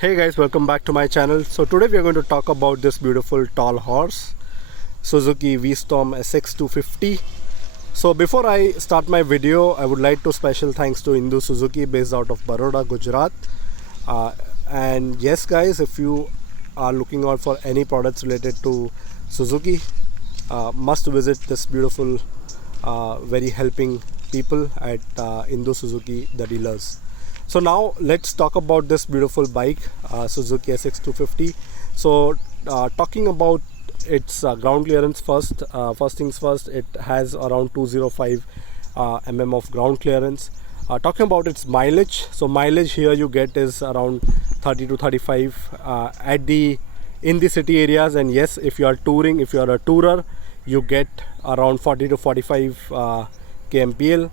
Hey guys, welcome back to my channel. So today we are going to talk about this beautiful tall horse, Suzuki Vstorm SX 250. So before I start my video, I would like to special thanks to Indu Suzuki based out of Vadodara Gujarat. And yes guys, if you are looking out for any products related to Suzuki, must visit this beautiful, very helping people at Indu Suzuki, the dealers. So now let's talk about this beautiful bike, Suzuki SX 250. So talking about its ground clearance first. First things first, it has around 205 mm of ground clearance. Talking about its mileage, so mileage here you get is around 30 to 35 in the city areas, and yes, if you are touring, if you are a tourer, you get around 40 to 45 kmpl.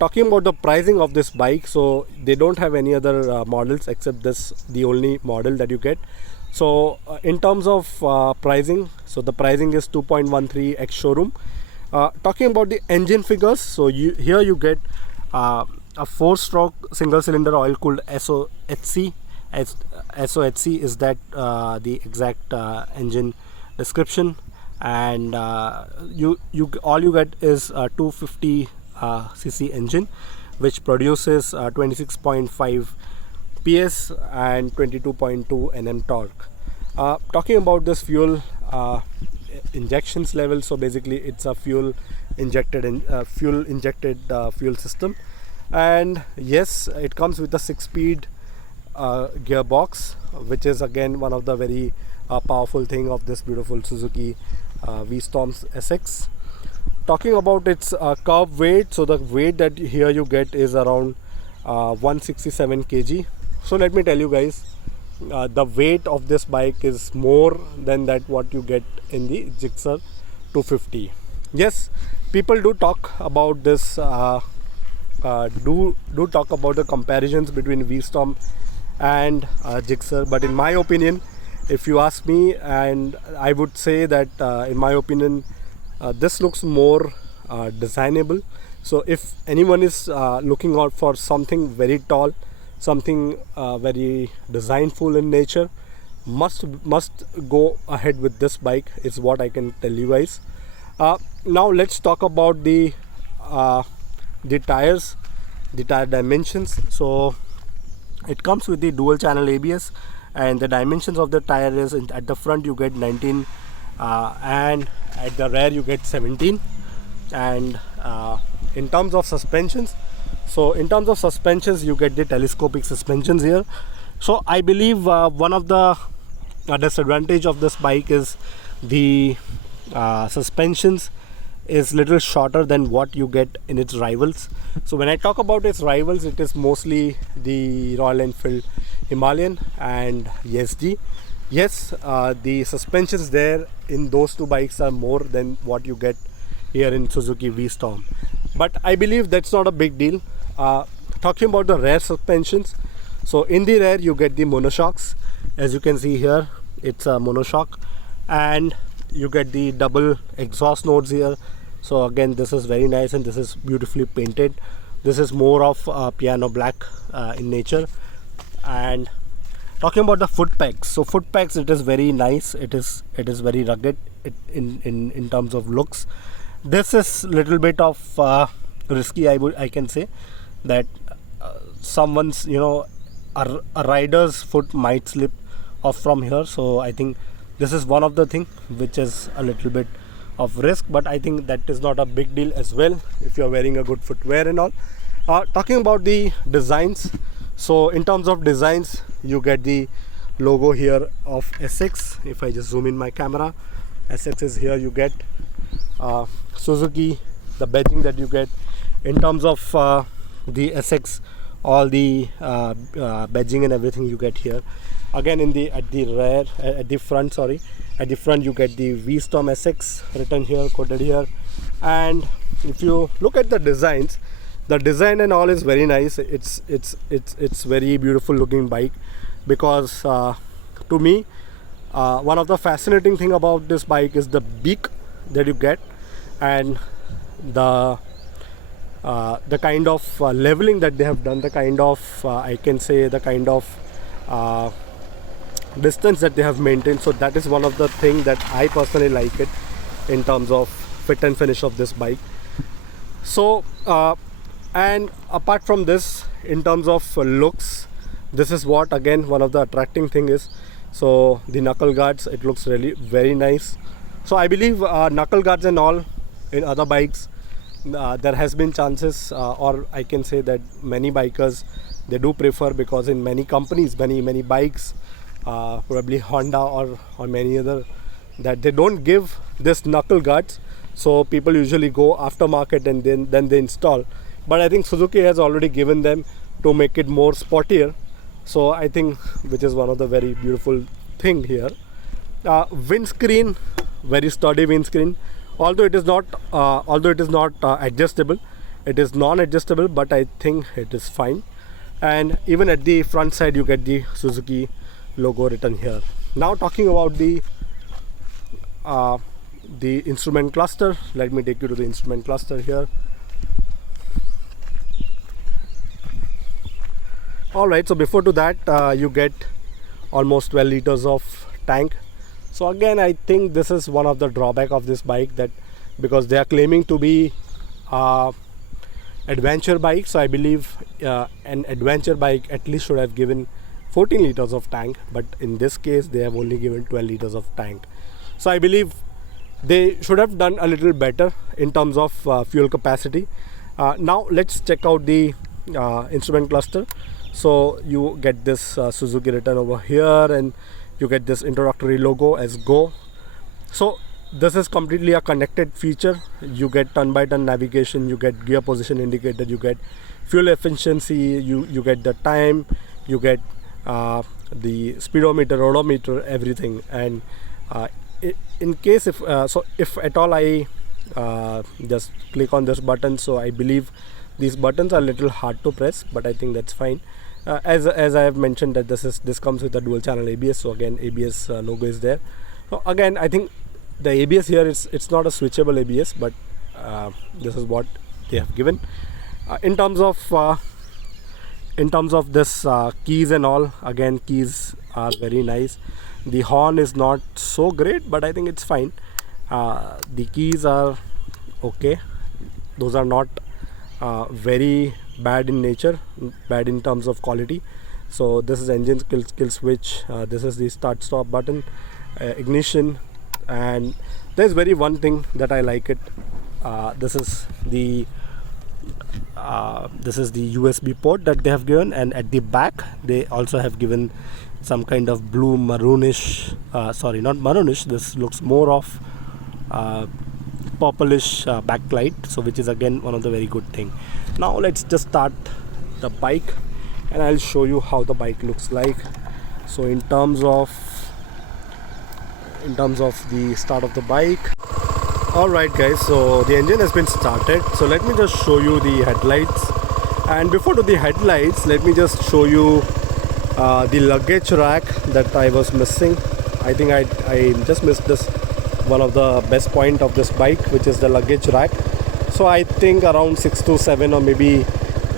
Talking about the pricing of this bike, so they don't have any other models except this, the only model that you get. So in terms of pricing, so the pricing is 2.13 x showroom. Talking about the engine figures, so here you get a 4-stroke single cylinder oil cooled SOHC. SOHC is that the exact engine description, and all you get is a 250 cc engine, which produces 26.5 PS and 22.2 Nm torque. Talking about this fuel injections level, so basically it's a fuel injected fuel system, and yes, it comes with a 6-speed gearbox, which is again one of the very powerful thing of this beautiful Suzuki Vstorm SX. Talking about its curb weight, so the weight that here you get is around 167 kg. So let me tell you guys, the weight of this bike is more than that what you get in the Gixxer 250. Yes, people do talk about this, do talk about the comparisons between Vstorm and Gixxer, but in my opinion, if you ask me, and I would say that in my opinion, this looks more designable. So if anyone is looking out for something very tall, something very designful in nature, must go ahead with this bike, is what I can tell you guys. Now let's talk about the tires, the tire dimensions. So it comes with the dual channel ABS, and the dimensions of the tire is, at the front you get 19 and at the rear you get 17. And in terms of suspensions, so in terms of suspensions you get the telescopic suspensions here. So I believe one of the disadvantage of this bike is the suspensions is little shorter than what you get in its rivals. So when I talk about its rivals, it is mostly the Royal Enfield Himalayan and ESG. Yes, the suspensions there in those two bikes are more than what you get here in Suzuki Vstorm, but I believe that's not a big deal. Talking about the rear suspensions, so in the rear you get the monoshocks. As you can see here, it's a monoshock, and you get the double exhaust nodes here. So again, this is very nice, and this is beautifully painted. This is more of piano black in nature. And talking about the foot pegs, so foot pegs, it is very nice. It is very rugged in terms of looks. This is little bit of risky. I can say that someone's, a rider's foot might slip off from here. So I think this is one of the thing which is a little bit of risk, but I think that is not a big deal as well if you are wearing a good footwear and all. Talking about the designs, so in terms of designs, you get the logo here of SX. If I just zoom in my camera, SX is here. You get Suzuki, the badging that you get in terms of the SX, all the badging and everything you get here. Again, at the front you get the Vstorm SX written here, coded here. And if you look at the designs, the design and all is very nice. It's very beautiful looking bike, because to me, one of the fascinating thing about this bike is the beak that you get, and the kind of leveling that they have done, the kind of I can say the kind of distance that they have maintained. So that is one of the thing that I personally like it in terms of fit and finish of this bike. So and apart from this, in terms of looks, this is what again one of the attracting thing is. So the knuckle guards, it looks really very nice. So I believe knuckle guards and all in other bikes, there has been chances, or I can say that many bikers, they do prefer, because in many companies, many bikes, probably Honda or many other, that they don't give this knuckle guards. So people usually go aftermarket and then they install. But I think Suzuki has already given them to make it more sportier. So I think, which is one of the very beautiful thing here. Windscreen, very sturdy windscreen. Although it is not adjustable, it is non-adjustable, but I think it is fine. And even at the front side, you get the Suzuki logo written here. Now talking about the instrument cluster, let me take you to the instrument cluster here. Alright, so before to that, you get almost 12 liters of tank. So again, I think this is one of the drawback of this bike, that because they are claiming to be adventure bike, so I believe an adventure bike at least should have given 14 liters of tank, but in this case they have only given 12 liters of tank. So I believe they should have done a little better in terms of fuel capacity. Now let's check out the instrument cluster. So you get this Suzuki written over here, and you get this introductory logo as Go. So this is completely a connected feature. You get turn by turn navigation, you get gear position indicator, you get fuel efficiency, you get the time, you get the speedometer, odometer, everything. And in case if at all I just click on this button, so I believe these buttons are a little hard to press, but I think that's fine. As I have mentioned that this comes with a dual channel ABS, so again ABS logo is there. So again, I think the ABS here it's not a switchable ABS, but this is what they have given. In terms of this keys and all, again keys are very nice. The horn is not so great, but I think it's fine. The keys are okay. Those are not very bad in nature, bad in terms of quality. So this is engine kill switch, this is the start stop button, ignition, and there's one thing that I like it. This is the USB port that they have given, and at the back they also have given some kind of blue maroonish, sorry, not maroonish, this looks more of purplish backlight, so which is again one of the very good thing. Now let's just start the bike and I'll show you how the bike looks like. So in terms of the start of the bike, alright guys, so the engine has been started. So let me just show you the headlights, and before to the headlights, let me just show you the luggage rack that I was missing. I think I just missed this, one of the best point of this bike, which is the luggage rack. So I think around 6 to 7, or maybe,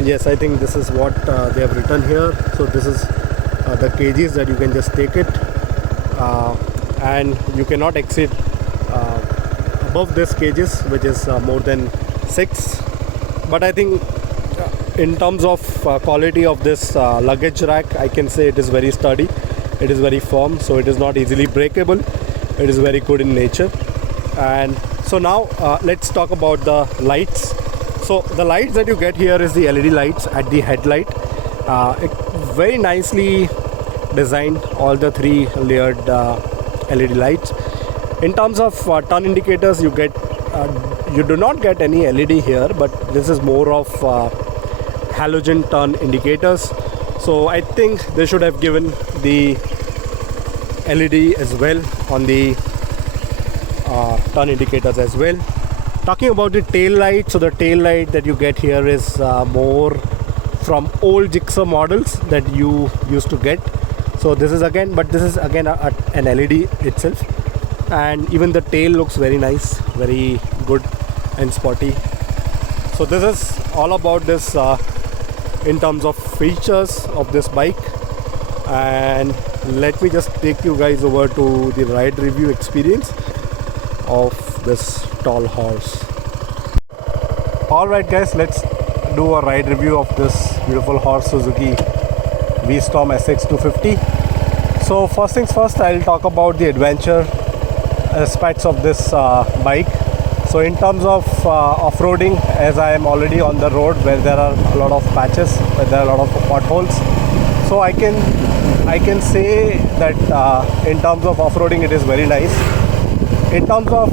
yes, I think this is what they have written here. So this is the kgs that you can just take it, and you cannot exceed above this kgs, which is more than 6. But I think in terms of quality of this luggage rack, I can say it is very sturdy, it is very firm, so it is not easily breakable, it is very good in nature. And so now let's talk about the lights. So the lights that you get here is the LED lights at the headlight. It very nicely designed, all the 3 layered LED lights. In terms of turn indicators, you do not get any LED here, but this is more of halogen turn indicators. So I think they should have given the LED as well on the turn indicators as well. Talking about the tail light, so the tail light that you get here is more from old Gixxer models that you used to get. So this is again, but this is again an LED itself, and even the tail looks very nice, very good and sporty. So this is all about this in terms of features of this bike. and let me just take you guys over to the ride review experience of this tall horse. Alright guys, let's do a ride review of this beautiful horse, Suzuki Vstorm SX 250. So first things first, I'll talk about the adventure aspects of this bike. So in terms of off-roading, as I am already on the road where there are a lot of patches, where there are a lot of potholes, so I can say that in terms of off-roading it is very nice. In terms of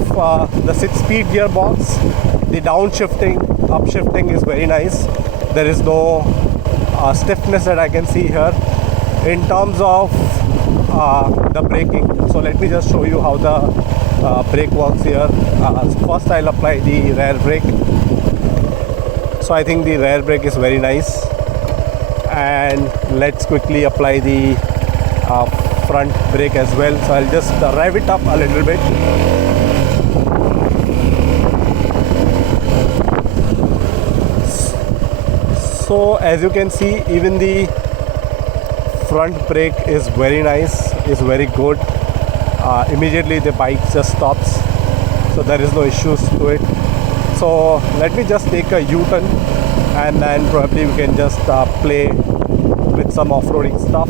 the 6-speed gearbox, the downshifting, upshifting is very nice. There is no stiffness that I can see here. In terms of the braking, so let me just show you how the brake works here. So first I'll apply the rear brake. So I think the rear brake is very nice, and let's quickly apply the front brake as well. So I'll just rev it up a little bit. So as you can see, even the front brake is very nice, is very good. Immediately the bike just stops, so there is no issues to it. So let me just take a U-turn, and then probably we can just play with some off-roading stuff.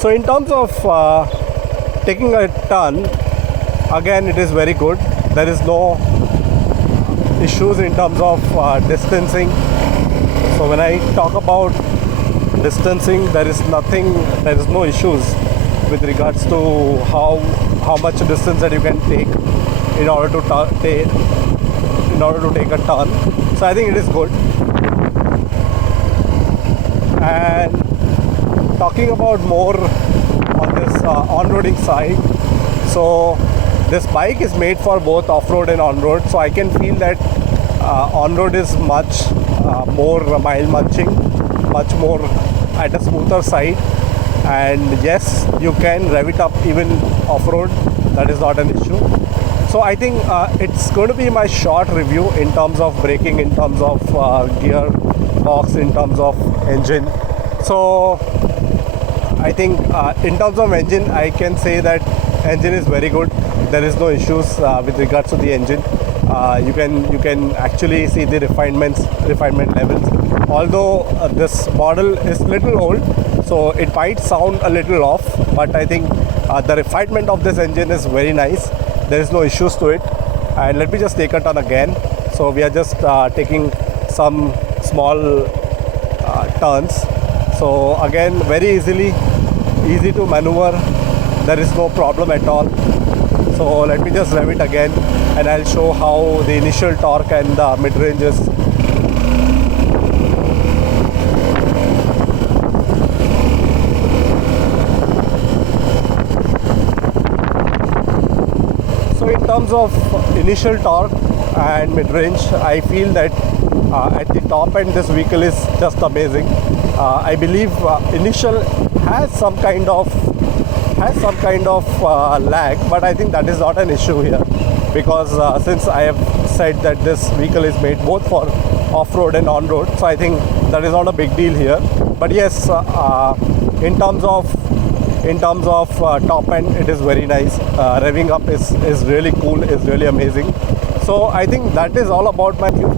So in terms of taking a turn, again it is very good. There is no issues in terms of distancing. So when I talk about distancing, there is no issues with regards to how much distance that you can take in order to take a turn. So I think it is good. And talking about more on this on-roading side, so this bike is made for both off-road and on-road. So I can feel that on-road is much more mile munching, much more at a smoother side, and yes, you can rev it up even off-road. That is not an issue. So I think it's going to be my short review in terms of braking, in terms of gear box, in terms of engine. So I think in terms of engine, I can say that engine is very good. There is no issues with regards to the engine. You can actually see the refinement levels. Although this model is little old, so it might sound a little off, but I think the refinement of this engine is very nice. There is no issues to it. And let me just take a turn again. So we are just taking some small turns. So again, very easy to maneuver. There is no problem at all. So let me just rev it again, and I'll show how the initial torque and the mid-range is. So in terms of initial torque and mid-range, I feel that at the top end this vehicle is just amazing. I believe initial has some kind of lag, but I think that is not an issue here, because since I have said that this vehicle is made both for off-road and on-road, so I think that is not a big deal here. But yes, in terms of top end, it is very nice. Revving up is really cool, is really amazing. So I think that is all about my view.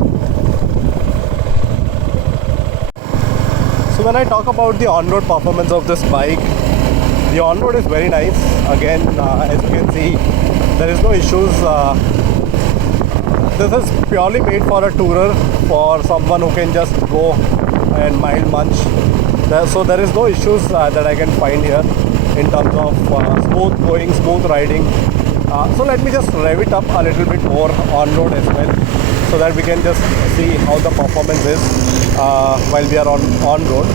So when I talk about the on-road performance of this bike, the on-road is very nice. Again, as you can see, there is no issues. This is purely made for a tourer, for someone who can just go and mile munch. So there is no issues that I can find here in terms of smooth going, smooth riding. So let me just rev it up a little bit more on-road as well, so that we can just see how the performance is while we are on-road.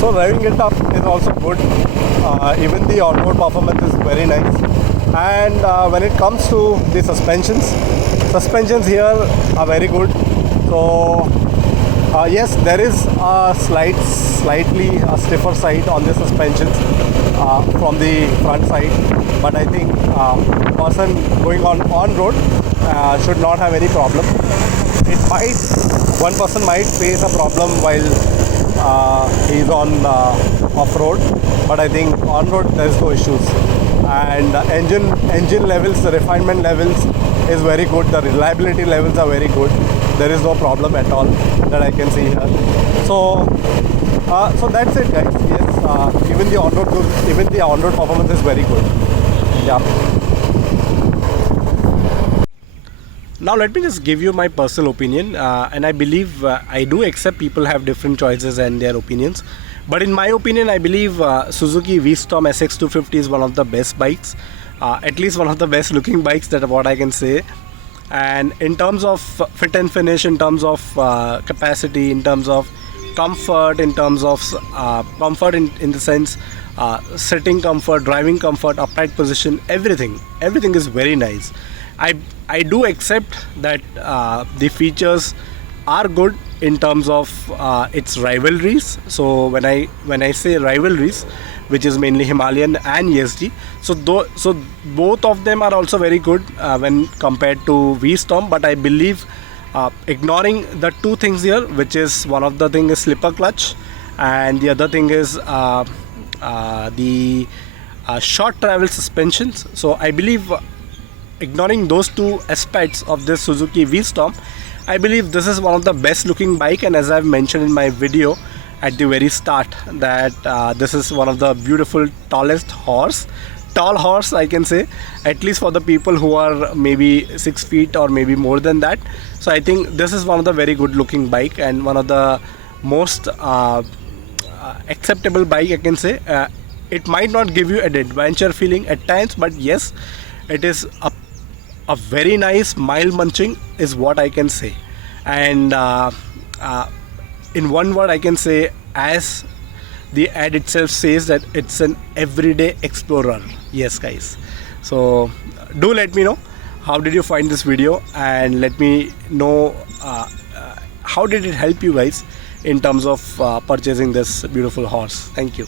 So revving it up is also good. Even the on-road performance is very nice. And when it comes to the suspensions here are very good. So yes, there is a slightly stiffer side on the suspensions. from the front side, but I think person going on road should not have any problem. One person might face a problem while he's on off-road, but I think on-road there's no issues. And engine levels, the refinement levels is very good. The reliability levels are very good. There is no problem at all that I can see here. So that's it, guys. Yes, even the on-road performance is very good. Yeah. Now let me just give you my personal opinion, and I believe I do accept people have different choices and their opinions, but in my opinion I believe Suzuki V-Strom SX250 is one of the best bikes, at least one of the best looking bikes, that what I can say. And in terms of fit and finish, in terms of capacity, in terms of comfort, in terms of comfort in the sense sitting comfort, driving comfort, upright position, everything is very nice. I do accept that the features are good in terms of its rivalries. So when I say rivalries, which is mainly Himalayan and ESD, so both of them are also very good when compared to V-Strom. But I believe ignoring the two things here, which is one of the thing is slipper clutch, and the other thing is the short travel suspensions. So I believe ignoring those two aspects of this Suzuki V-Strom, I believe this is one of the best looking bike. And as I've mentioned in my video at the very start, that this is one of the beautiful tall horse I can say, at least for the people who are maybe 6 feet or maybe more than that. So I think this is one of the very good looking bike and one of the most acceptable bike I can say. It might not give you an adventure feeling at times, but yes, it is a very nice mile munching is what I can say. And in one word I can say, as the ad itself says, that it's an everyday explorer. Yes guys, so do let me know how did you find this video, and let me know how did it help you guys in terms of purchasing this beautiful horse. Thank you.